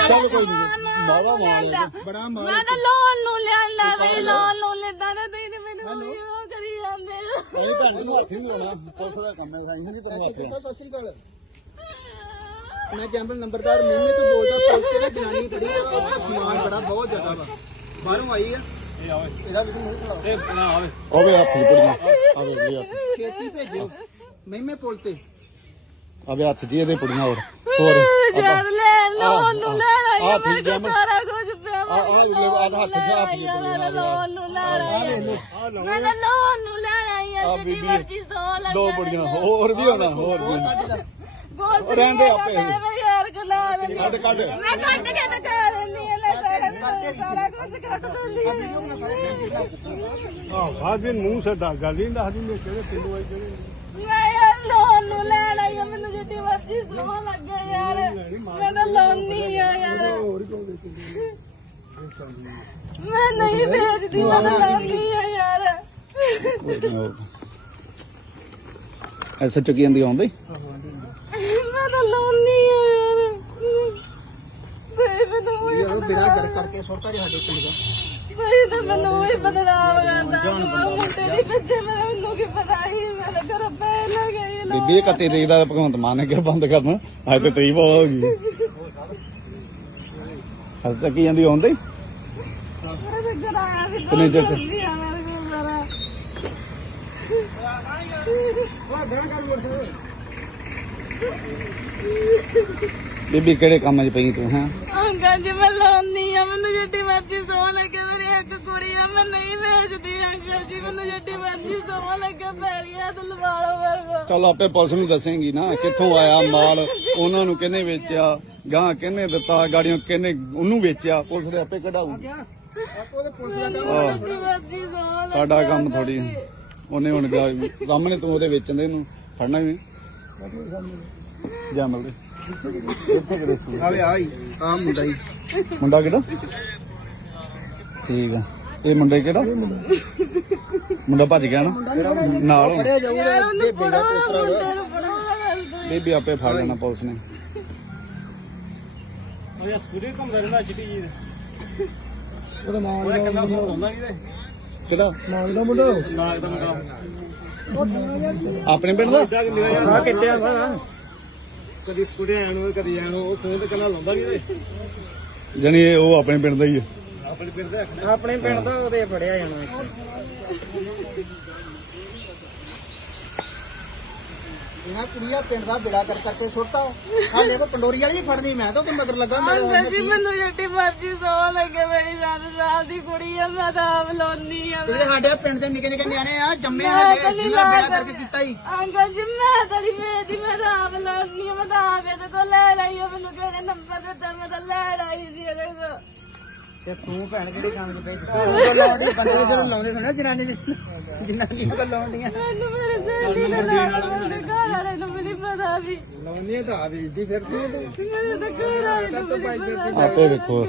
ਚੱਲ ਕੋਈ ਨਹੀਂ ਮਾਵਾ ਮਾਰ ਲੈ ਬੜਾ ਮਾਰ ਮੈਂ ਤਾਂ ਲੋਨ ਨੂੰ ਲਿਆਂਦਾ ਬਈ ਲੋਨ ਨੂੰ ਲੈਂਦਾ ਤੇ ਤੁਸੀਂ ਤੇ ਮੈਨੂੰ ਉਹ ਕਰੀ ਜਾਂਦੇ ਹੋ। ਇਹ ਭੈਣ ਨੂੰ ਹੱਥ ਹੀ ਨਹੀਂ ਲਾਉਣਾ ਪੁਲਿਸ ਦਾ ਕੰਮ ਹੈ ਸਾਈਂ ਨਹੀਂ ਅਕਾਲ। ਮੈਂ ਜੰਬਲ ਨੰਬਰਦਾਰ ਮਿੰਮੇ ਤੋਂ ਬੋਲਦਾ ਪੁਲਿਸ ਤੇ ਨਾ ਜਨਾਨੀ ਖੜੀ ਆ ਸਮਾਨ ਬੜਾ ਬਹੁਤ ਜ਼ਿਆਦਾ ਵਾ। ਬਾਹਰੋਂ ਆਈ ਆ। ਇਹਦਾ ਵੀ ਮੂੰਹ ਖੜਾ ਆਵੇ ਹੱਥ ਜੀ ਪੁੜੀਆਂ ਆਵੇ ਜੀ ਹੱਥ ਛੇਤੀ ਭੇਜਿਓ। ਮਿੰਮੇ ਪੁਲ ਤੇ। ਆਵੇ ਹੱਥ ਜੀ ਇਹਦੇ ਪੁੜੀਆਂ ਹੋਰ। ਹੋਰ ਲੈ ਲੋਨ ਨੂੰ ਲੈਣਾ ਮੇਰੇ ਕੋਲ ਮੈਂ- ਸਾਰਾ ਕੁਝ ਪਿਆ ਆ ਆ ਲੈ ਆ ਹੱਥ ਜੀ ਹੱਥ ਜੀ ਮੈਂ ਪੁੜੀਆਂ ਤਾਂ ਲੋਨ ਨੂੰ ਲੈਣਾ ਹੈ ਮੈਂ ਤਾਂ ਲੋਨ ਨੂੰ ਲੈਣਾ ਹੀ ਆ ਹੈ ਜਿੱਦੀ ਬੀਬੀ। ਮਰਜ਼ੀ ਸੋ ਲੱਗੇ ਦੋ ਪੁੜੀਆਂ ਹੋਰ ਵੀ ਹੋਣਾ ਹੋਰ ਵੀ ਬਹੁਤ ਰਹਿੰਦੇ ਆਪੇ। ਯਾਰ ਗਲਾ ਦੇ ਕੱਢ ਕੱਢ। ਮੈਂ ਕੇ ਤਾਂ ਕਰ ਹਾਂ ਲੈ ਸਾਰਾ ਕੁਝ ਕੱਟ ਦਿੰਦੀ ਹਾਂ। ਆਹ ਅੱਜ ਮੂੰਹ ਸੇ ਦਾ ਗੱਲ ਹੀ ਦੱਸਦੀ ਮੈਂ ਕਿਹੜੇ ਪਿੰਡੋਂ ਆਈ ਕਿਹੜੇ ਮੈਂ ਯਾਰ ਲੋਨ ਨੂੰ ਲੈਣਾ ਹੀ ਆ, ਮੈਨੂੰ ਜਿੱਡੀ ਮਰਜ਼ੀ ਸੋ ਲੱਗੇ ਯਾਰ ਮੈਂ ਤਾਂ ਲੋਨ ਨਹੀਂ ਆ ਯਾਰ। ਹੋਰ ਕਿਉਂ ਦੇ ਕੇ ਮੈਂ ਨਹੀਂ ਵੇਚਦੀ ਮੈਂ ਤਾਂ ਲੈਂਦੀ ਆ ਯਾਰ। ਐਸਾ ਚੱਕੀ ਜਾਂਦੀ ਆਉਂਦੀ ਮੈਂ ਤਾਂ ਲਾਉਣੀ ਆ ਯਾਰ ਬਈ ਮੈਨੂੰ ਬਿੜਾ ਕਰ ਕਰਕੇ ਸੁੱਟਾ ਜੀ ਸਾਡੇ ਪਿੰਡ ਦਾ। ਬਈ ਤਾਂ ਮੈਨੂੰ ਵੀ ਬਦਨਾਮ ਕਰਦਾ। ਮੈਂ ਮੁੰਡੇ ਦੀ ਪਿੱਛੇ ਮੈਂ ਮੈਨੂੰ ਕੀ ਪਤਾ ਹੀ ਮੇਰੇ ਘਰ ਪੈ ਨਾ ਗਈ ਲੋ ਬੀਬੀ ਇਹ ਕੱਤੇ ਦੇਖਦਾ ਭਗਵੰਤ ਮਾਨ ਕਿਹਾ ਬੰਦ ਕਰਨ ਅੱਜ ਤੇ ਤਰੀ ਬਹੁਤ ਹੋ ਗਈ। ਅੱਜ ਤੱਕ ਜਾਂਦੀ ਆਉਂਦੀ? ਮੇਰੇ ਘਰ ਆਇਆ ਸੀ ਕਿੰਨੇ ਚਿਰ ਚ? ਬੀਬੀ ਕਿਹੜੇ ਕੰਮ 'ਚ ਪਈ ਤੂੰ ਹੈ? ਅੰਕਲ ਜੀ ਮੈਂ ਲਾਉਣੀ ਆ ਮੈਨੂੰ ਜਿੱਡੀ ਮਰਜ਼ੀ ਇੱਕ ਕੁੜੀ ਆ ਮੈਂ ਨਹੀਂ ਵੇਚਦੀ ਅੰਕਲ ਜੀ ਮੈਨੂੰ ਜਿੱਡੀ ਮਰਜ਼ੀ ਸੋ ਲੱਗੇ ਪੈਰੀਆਂ ਤੇ ਲਵਾ ਲਓ ਮੇਰੇ ਕੋਲ। ਚੱਲ ਆਪੇ ਪੁਲਿਸ ਨੂੰ ਦੱਸੇਂਗੀ ਨਾ ਕਿੱਥੋਂ ਆਇਆ ਮਾਲ ਉਹਨਾਂ ਨੂੰ ਕਿਹਨੇ ਵੇਚਿਆ ਗਾਂ ਕਿਹਨੇ ਦਿੱਤਾ ਗਾੜੀਆਂ ਕਿਹਨੇ ਉਹਨੂੰ ਵੇਚਿਆ ਪੁਲਿਸ ਦੇ ਆਪੇ ਕਢਾਊਗੀ। ਮਰਜ਼ੀ ਲੱਗੇ ਸਾਡਾ ਕੰਮ ਥੋੜੀ ਉਹਨੇ ਹੁਣ ਗਾ- ਸਾਹਮਣੇ ਤੂੰ ਉਹਦੇ ਵੇਚਣ ਦੇ ਇਹਨੂੰ ਫੜਨਾ ਵੀ ਜਾ ਮਿਲਦੇ। ਆਵੇ ਆਈ ਆ ਮੁੰਡਾ ਹੀ। ਮੁੰਡਾ ਕਿਹੜਾ? ਠੀਕ ਆ। ਇਹ ਮੁੰਡਾ ਕਿਹੜਾ? ਮੁੰਡਾ ਭੱਜ ਗਿਆ ਨਾ? ਨਾਲ ਹੁਣ। ਫੜਿਆ ਜਾਊਗਾ ਇਹ ਬੇੜਾ ਪੋਤਰਾ ਵਾ ਮੁੰਡੇ ਨੂੰ ਬੜਾ ਲੱਗਦਾ ਬੀਬੀ ਆਪੇ ਫੜ ਲੈਣਾ ਪੁਲਿਸ ਨੇ। ਉਹ ਯਾ ਸਕੂਟਰ ਘੁੰਮਦਾ ਰਹਿੰਦਾ ਚਿੱਟੀ ਜੀ ਉਹਦਾ ਨਾਮ ਉਹਦਾ ਕਿੰਨਾ ਫੋਨ ਹੁੰਦਾ ਕਿਤੇ? ਕਿਹੜਾ ਨਾਮ ਦਾ ਮੁੰਡਾ। ਨਾਗ ਦਾ ਮੁੰਡਾ। ਆਪਣੇ ਪਿੰਡ ਦਾ? ਆ ਕਿੱਥੇ ਆ? ਕਦੀ ਸਕੂਟਰ ਆਇਆ ਨੂੰ ਕਦੀ ਨੂੰ ਉਹ ਫੋਨ ਤੇ ਕੰਨਾ ਲਾਉਂਦਾ ਨਹੀਂ ਤੇ ਜਣੀ ਇਹ ਉਹ ਆਪਣੇ ਪਿੰਡ ਦਾ ਹੀ ਹੈ ਆਪਣੇ ਪਿੰਡ ਦਾ ਆਪਣੇ ਪਿੰਡ ਦਾ ਉਹਦੇ ਫੜਿਆ ਜਾਣਾ ਇਹਨਾਂ ਕੁੜੀਆਂ ਪਿੰਡ ਦਾ ਬਿੜਾ ਕਰ ਕਰਕੇ ਸੁੱਟਾ ਹਾਲੇ ਕੋ ਪੰਡੋਰੀ ਵਾਲੀ ਫੜਨੀ ਮੈਂ ਤਾਂ ਉਹਦੇ ਮਗਰ ਲੱਗਾ ਮੇਰੇ ਅੰਕਲ ਜੀ ਮੈਨੂੰ ਜਿੱਡੀ ਮਰਜ਼ੀ ਸੋ ਲੱਗੇ ਮੇਰੀ ਸੱਤ ਸਾਲ ਦੀ ਕੁੜੀ ਆ ਮੈਂ ਤਾਂ ਆਪ ਲਾਉਣੀ ਆ ਜਿਹੜੇ ਸਾਡੇ ਪਿੰਡ ਦੇ ਨਿੱਕੇ ਨਿੱਕੇ ਨਿਆਣੇ ਆ ਜੰਮੇ ਹਾਲੇ ਤਾਂ ਲਾ ਬਿੜਾ ਕਰਕੇ ਕੀਤਾ ਹੀ। ਅੰਕਲ ਜੀ ਮੈਂ ਤਾਂ ਨਹੀਂ ਵੇਚਦੀ ਮੈਂ ਤਾਂ ਆਪ ਲਾਉਣੀ ਆ ਮੈਂ ਤਾਂ ਆਪ ਇਹਦੇ ਕੋਲ ਲੈ ਲਈ ਮੈਨੂੰ ਕਿਹਨੇ ਨੰਬਰ ਦਿੱਤਾ ਮੈਂ ਤਾਂ ਲੈ ਤੇ ਤੂੰ ਭੈਣ ਕਿਹੜੇ ਕੰਮ 'ਚ ਪਈ ਲਾਉਂਦੀ ਬੰਦੇ ਜਦੋਂ ਲਾਉਂਦੇ ਸੁਣਿਆ ਜਨਾਨੀ ਦੇ ਜਨਾਨੀ ਨੂੰ ਲਾਉਂਦੀਆਂ ਮੈਨੂੰ ਮੇਰੇ ਸਹੇਲੀ ਨੇ ਮੇਰੇ ਘਰ ਵਾਲੇ ਨੂੰ ਵੀ ਨਹੀਂ ਪਤਾ ਸੀ। ਲਾਉਣੀ ਤਾਂ ਆ ਦੀ ਫਿਰਦੀ ਮੇਰੇ ਤਾਂ ਘਰ ਵਾਲੇ ਨੂੰ ਵੀ ਨਹੀਂ ਪਤਾ ਆਪੇ ਵੇਖੋ।